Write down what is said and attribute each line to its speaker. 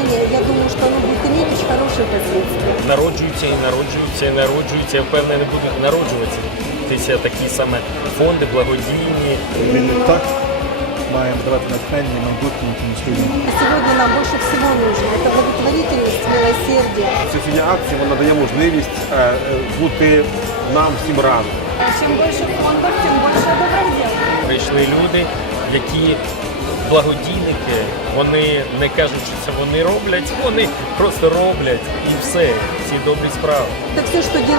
Speaker 1: знання, я думаю, що воно буде иметь хороше последствия. Народжуються і народжуються, і народжуються, я впевнений, не будуть народжуватися такі саме фонди, благодійні.
Speaker 2: Ми так маємо давати натхнення майбутньому людям.
Speaker 3: А сьогодні нам більше всього нужно. Це благотворительність, милосердя.
Speaker 4: Ця акція вона дає можливість е, е, бути нам всім разом.
Speaker 3: Чим більше фондів, тим більше добрих діл.
Speaker 1: Прийшли люди, які благодійники, вони не кажуть, що це вони роблять, вони просто роблять і все, ці добрі справи.
Speaker 3: Так все, ж делается